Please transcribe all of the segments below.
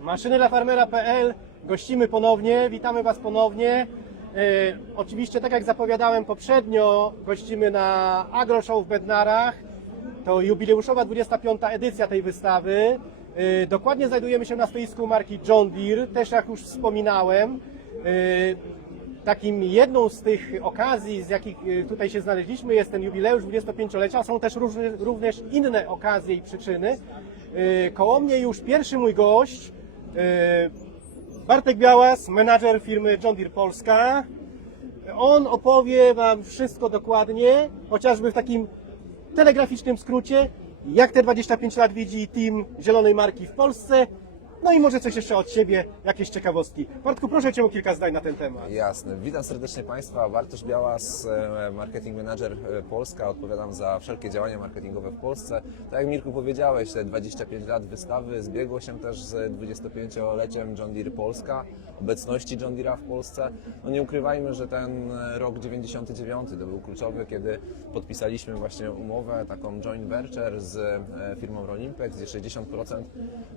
Maszyny dla farmera.pl gościmy ponownie, witamy Was ponownie. E, oczywiście, tak jak zapowiadałem poprzednio, gościmy na Agro Show w Bednarach. To jubileuszowa 25. edycja tej wystawy. E, dokładnie znajdujemy się na stoisku marki John Deere, też jak już wspominałem. E, Takim jedną z tych okazji, z jakich e, tutaj się znaleźliśmy, jest ten jubileusz 25-lecia. Są też również inne okazje i przyczyny. E, Koło mnie już pierwszy mój gość, Bartek Białas, menadżer firmy John Deere Polska. On opowie Wam wszystko dokładnie, chociażby w takim telegraficznym skrócie, jak te 25 lat widzi team zielonej marki w Polsce. No i może coś jeszcze od siebie, jakieś ciekawostki. Bartku, proszę Cię o kilka zdań na ten temat. Jasne. Witam serdecznie Państwa. Bartosz Białas, e, marketing manager e, Polska. Odpowiadam za wszelkie działania marketingowe w Polsce. Tak jak Mirku powiedziałeś, te 25 lat wystawy zbiegło się też z 25-leciem John Deere Polska, obecności John Deere'a w Polsce. No nie ukrywajmy, że ten rok 99 to był kluczowy, kiedy podpisaliśmy właśnie umowę, taką joint venture z e, firmą Rolimpex, gdzie 60%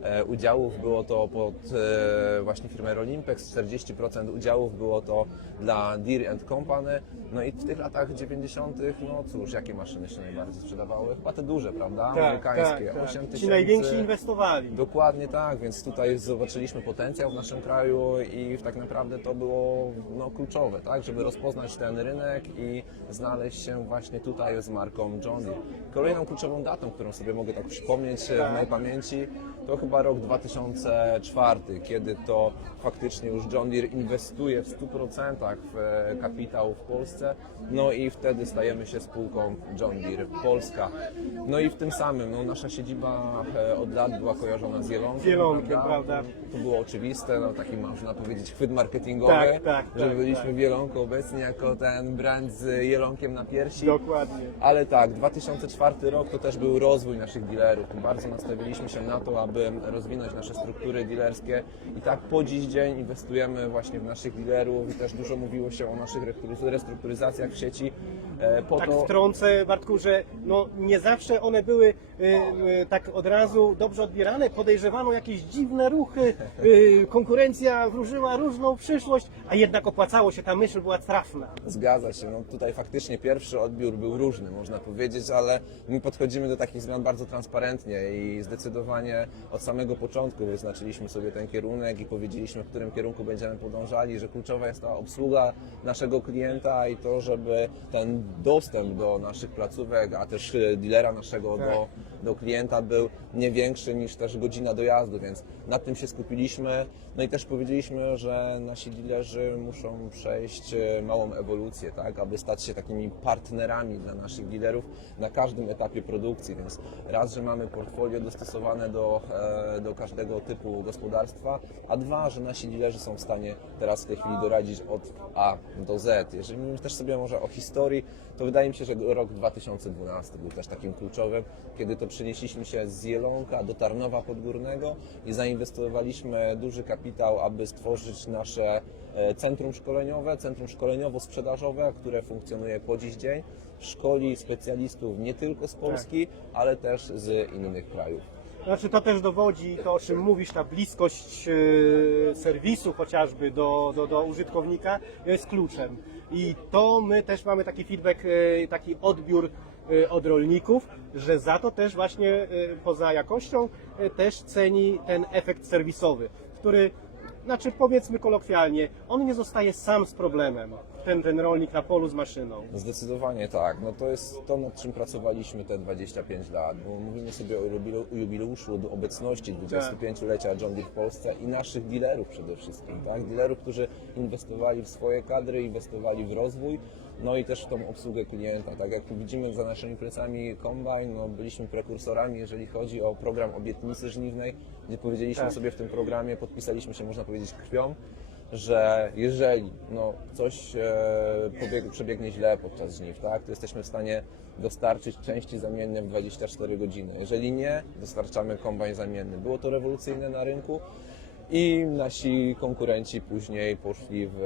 e, udziałów było to pod e, właśnie firmę Rolimpex, 40% udziałów było to dla Deere Company. No i w tych latach 90. no cóż, jakie maszyny się najbardziej sprzedawały? Chyba te duże, prawda? Amerykańskie. 8 Ci tysięcy. najwięksi inwestowali. Dokładnie tak, więc tutaj zobaczyliśmy potencjał w naszym kraju i tak naprawdę to było no, kluczowe, tak, żeby rozpoznać ten rynek i znaleźć się właśnie tutaj z marką John Deere. Kolejną kluczową datą, którą sobie mogę tak przypomnieć e, Tak. w mojej pamięci, to chyba rok 2004, kiedy to faktycznie już John Deere inwestuje w 100% w e, kapitał w Polsce, no i wtedy stajemy się spółką John Deere Polska. No i w tym samym, no, nasza siedziba e, od lat była kojarzona z Zielonkiem. Z Zielonkiem, prawda. To było oczywiste, no taki można powiedzieć chwyt marketingowy, Tak, tak, że tak, byliśmy tak. w Jelonku obecni jako ten brand z Jelonkiem na piersi. Dokładnie. Ale tak, 2004 rok to też był rozwój naszych dealerów. Bardzo nastawiliśmy się na to, aby rozwinąć nasze struktury dealerskie i tak po dziś dzień inwestujemy właśnie w naszych dealerów i też dużo mówiło się o naszych restruktury- restrukturyzacjach w sieci. e, Po Tak to, wtrącę, Bartku, że no, nie zawsze one były y, y, tak od razu dobrze odbierane. Podejrzewano jakieś dziwne ruchy, konkurencja wróżyła różną przyszłość, a jednak opłacało się, ta myśl była trafna. Zgadza się. No tutaj faktycznie pierwszy odbiór był różny, można powiedzieć, ale my podchodzimy do takich zmian bardzo transparentnie i zdecydowanie od samego początku wyznaczyliśmy sobie ten kierunek i powiedzieliśmy, w którym kierunku będziemy podążali, że kluczowa jest ta obsługa naszego klienta i to, żeby ten dostęp do naszych placówek, a też e, dealera naszego Tak. do, do klienta był nie większy niż też godzina dojazdu, więc nad tym się skupiliśmy. No i też powiedzieliśmy, że nasi dealerzy muszą przejść e, małą ewolucję, tak, aby stać się takimi partnerami dla naszych dealerów na każdym etapie produkcji, więc raz, że mamy portfolio dostosowane do, do każdego typu gospodarstwa, a dwa, że nasi dealerzy są w stanie teraz w tej chwili doradzić od A do Z. Jeżeli mówimy też sobie może o historii, to wydaje mi się, że rok 2012 był też takim kluczowym, kiedy to przenieśliśmy się z Zielonka do Tarnowa Podgórnego i zainwestowaliśmy duży kapitał, aby stworzyć nasze e, centrum szkoleniowe, centrum szkoleniowo-sprzedażowe, które funkcjonuje po dziś dzień, szkoli specjalistów nie tylko z Polski, ale też z innych krajów. Znaczy to też dowodzi to, o czym mówisz, ta bliskość e, serwisu chociażby do, do, do użytkownika jest kluczem. I to my też mamy taki feedback, e, taki odbiór e, od rolników, że za to też właśnie poza jakością też ceni ten efekt serwisowy, który, znaczy powiedzmy kolokwialnie, on nie zostaje sam z problemem, ten, ten rolnik na polu z maszyną. Zdecydowanie tak. No to jest to, nad czym pracowaliśmy te 25 lat, bo mówimy sobie o jubileu- o jubileuszu do obecności 25-lecia John Deere w Polsce i naszych dealerów przede wszystkim, tak? Dealerów, którzy inwestowali w swoje kadry, inwestowali w rozwój, no i też w tą obsługę klienta. Tak jak widzimy za naszymi plecami Combine, no byliśmy prekursorami, jeżeli chodzi o program obietnicy żniwnej, gdzie powiedzieliśmy Tak. sobie w tym programie, podpisaliśmy się, można powiedzieć, krwią, że jeżeli no, coś e, przebiegnie źle podczas żniw, tak, to jesteśmy w stanie dostarczyć części zamienne w 24 godziny. Jeżeli nie, dostarczamy kombajn zamienny. Było to rewolucyjne na rynku i nasi konkurenci później poszli w,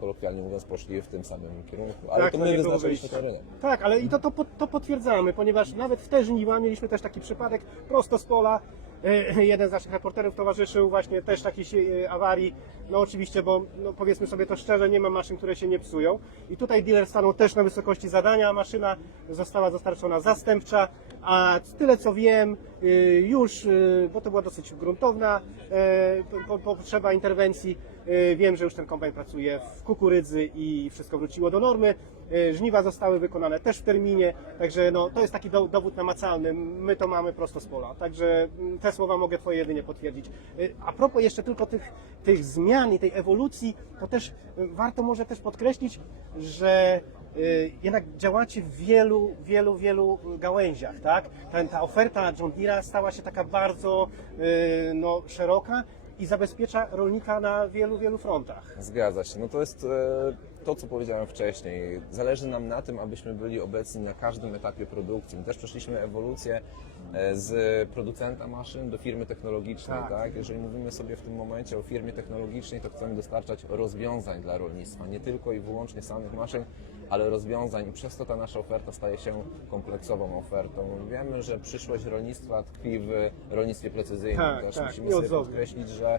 kolokwialnie mówiąc, poszli w tym samym kierunku. Ale Tak, to no my wyznaczyliśmy rynek. Tak, ale i to, to, to potwierdzamy, ponieważ nawet w te żniwa mieliśmy też taki przypadek prosto z pola. E, jeden z naszych reporterów towarzyszył właśnie też takiej się- awarii. No oczywiście, bo no powiedzmy sobie to szczerze, nie ma maszyn, które się nie psują. I tutaj dealer stanął też na wysokości zadania. Maszyna została dostarczona zastępcza, a tyle co wiem, y, już, y, bo to była dosyć gruntowna e, po- po- potrzeba interwencji. Y, Wiem, że już ten kombajn pracuje w kukurydzy i wszystko wróciło do normy. Y, Żniwa zostały wykonane też w terminie, także no, to jest taki do, dowód namacalny. My to mamy prosto z pola, także mm, te słowa mogę Twoje jedynie potwierdzić. Y, A propos jeszcze tylko tych, tych zmian i tej ewolucji, to też warto może też podkreślić, że jednak działacie w wielu, wielu, wielu gałęziach, tak? Ta, ta oferta John Deere'a stała się taka bardzo no, szeroka i zabezpiecza rolnika na wielu, wielu frontach. Zgadza się. No to jest e, to, co powiedziałem wcześniej. Zależy nam na tym, abyśmy byli obecni na każdym etapie produkcji. My też przeszliśmy ewolucję e, z producenta maszyn do firmy technologicznej. Tak. Tak. Jeżeli mówimy sobie w tym momencie o firmie technologicznej, to chcemy dostarczać rozwiązań dla rolnictwa. Nie tylko i wyłącznie samych maszyn, ale rozwiązań i przez to ta nasza oferta staje się kompleksową ofertą. Wiemy, że przyszłość rolnictwa tkwi w rolnictwie precyzyjnym. Tak, Też tak, musimy sobie podkreślić, że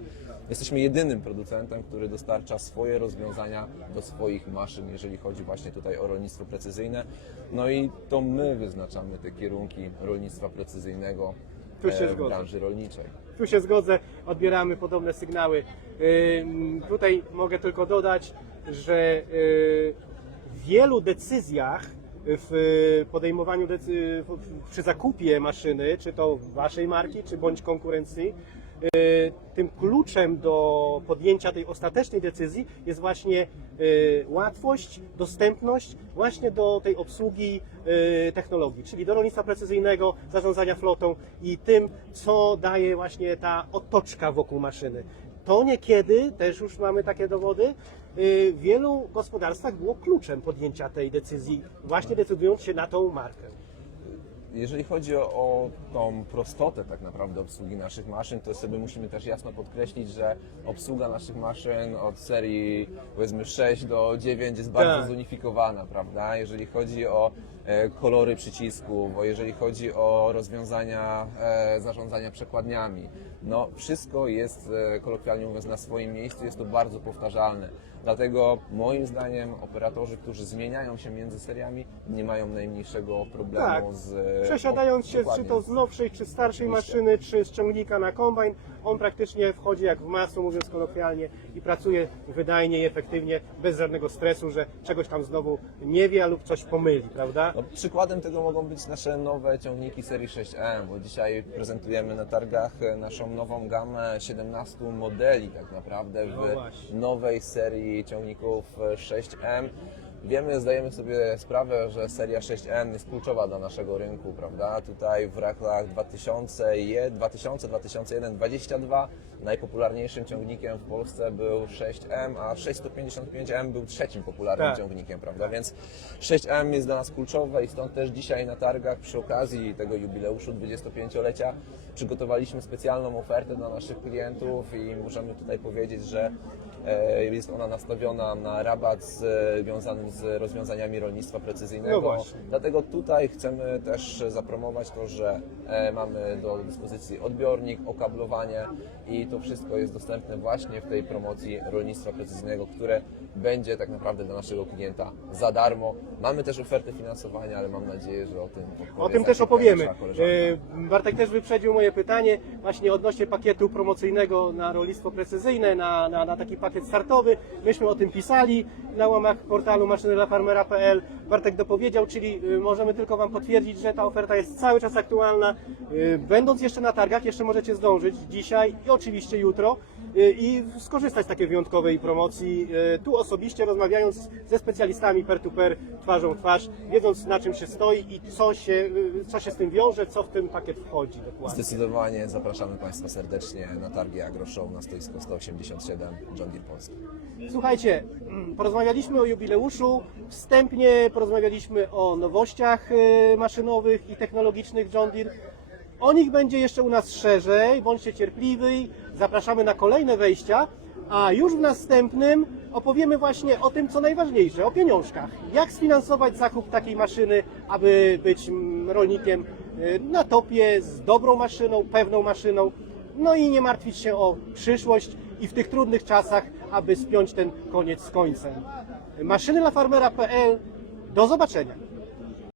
jesteśmy jedynym producentem, który dostarcza swoje rozwiązania do swoich maszyn, jeżeli chodzi właśnie tutaj o rolnictwo precyzyjne. No i to my wyznaczamy te kierunki rolnictwa precyzyjnego Tu się e, w zgodzę. branży rolniczej. Tu się zgodzę, odbieramy podobne sygnały. Ym, Tutaj mogę tylko dodać, że y, w wielu decyzjach w podejmowaniu decy- w- przy zakupie maszyny, czy to waszej marki, czy bądź konkurencji, tym kluczem do podjęcia tej ostatecznej decyzji jest właśnie y, łatwość, dostępność właśnie do tej obsługi y, technologii, czyli do rolnictwa precyzyjnego, zarządzania flotą i tym, co daje właśnie ta otoczka wokół maszyny. To niekiedy, też już mamy takie dowody, y, w wielu gospodarstwach było kluczem podjęcia tej decyzji, właśnie decydując się na tą markę. Jeżeli chodzi o, o tą prostotę tak naprawdę obsługi naszych maszyn, to sobie musimy też jasno podkreślić, że obsługa naszych maszyn od serii powiedzmy 6 do 9 jest bardzo Tak. zunifikowana, prawda? Jeżeli chodzi o kolory przycisków, jeżeli chodzi o rozwiązania e, zarządzania przekładniami, no wszystko jest e, kolokwialnie mówiąc na swoim miejscu, jest to bardzo powtarzalne. Dlatego moim zdaniem operatorzy, którzy zmieniają się między seriami, nie mają najmniejszego problemu Tak. z e, Przesiadając się czy to z nowszej, czy starszej maszyny, czy z ciągnika na kombajn, on praktycznie wchodzi jak w masło, mówiąc kolokwialnie, i pracuje wydajnie i efektywnie, bez żadnego stresu, że czegoś tam znowu nie wie lub coś pomyli, prawda? No, przykładem tego mogą być nasze nowe ciągniki serii 6M, bo dzisiaj prezentujemy na targach e, naszą nową gamę 17 modeli tak naprawdę No w właśnie. nowej serii ciągników e, 6M. Wiemy, zdajemy sobie sprawę, że seria 6M jest kluczowa dla naszego rynku, prawda? Tutaj w latach 2001, 2000, 2001, 22 najpopularniejszym ciągnikiem w Polsce był 6M, a 655M był trzecim popularnym Tak. ciągnikiem, prawda? Więc 6M jest dla nas kluczowe i stąd też dzisiaj na targach przy okazji tego jubileuszu 25-lecia przygotowaliśmy specjalną ofertę dla naszych klientów i możemy tutaj powiedzieć, że jest ona nastawiona na rabat związany z rozwiązaniami rolnictwa precyzyjnego. No właśnie. Dlatego tutaj chcemy też zapromować to, że e, mamy do dyspozycji odbiornik, okablowanie i to wszystko jest dostępne właśnie w tej promocji rolnictwa precyzyjnego, które będzie tak naprawdę dla naszego klienta za darmo. Mamy też ofertę finansowania, ale mam nadzieję, że o tym O tym też opowiemy. E, Bartek też wyprzedził moje pytanie właśnie odnośnie pakietu promocyjnego na rolnictwo precyzyjne, na, na, na taki pakiet startowy. Myśmy o tym pisali na łamach portalu maszynydlafarmera.pl. Bartek dopowiedział, czyli y, możemy tylko Wam potwierdzić, że ta oferta jest cały czas aktualna. Y, Będąc jeszcze na targach, jeszcze możecie zdążyć dzisiaj i oczywiście jutro y, i skorzystać z takiej wyjątkowej promocji. Tu osobiście rozmawiając ze specjalistami peer to peer, twarzą w twarz, wiedząc na czym się stoi i co się, co się z tym wiąże, co w ten pakiet wchodzi dokładnie. Zdecydowanie zapraszamy Państwa serdecznie na targi AgroShow na stoisko 187 John Deere Polski. Słuchajcie, mm, porozmawialiśmy o jubileuszu, wstępnie porozmawialiśmy o nowościach y, maszynowych i technologicznych John Deere. O nich będzie jeszcze u nas szerzej, bądźcie cierpliwi, zapraszamy na kolejne wejścia, a już w następnym opowiemy właśnie o tym, co najważniejsze, o pieniążkach. Jak sfinansować zakup takiej maszyny, aby być mm, rolnikiem y, na topie z dobrą maszyną, pewną maszyną, no i nie martwić się o przyszłość i w tych trudnych czasach, aby spiąć ten koniec z końcem. Maszyny dla farmera.pl. Do zobaczenia.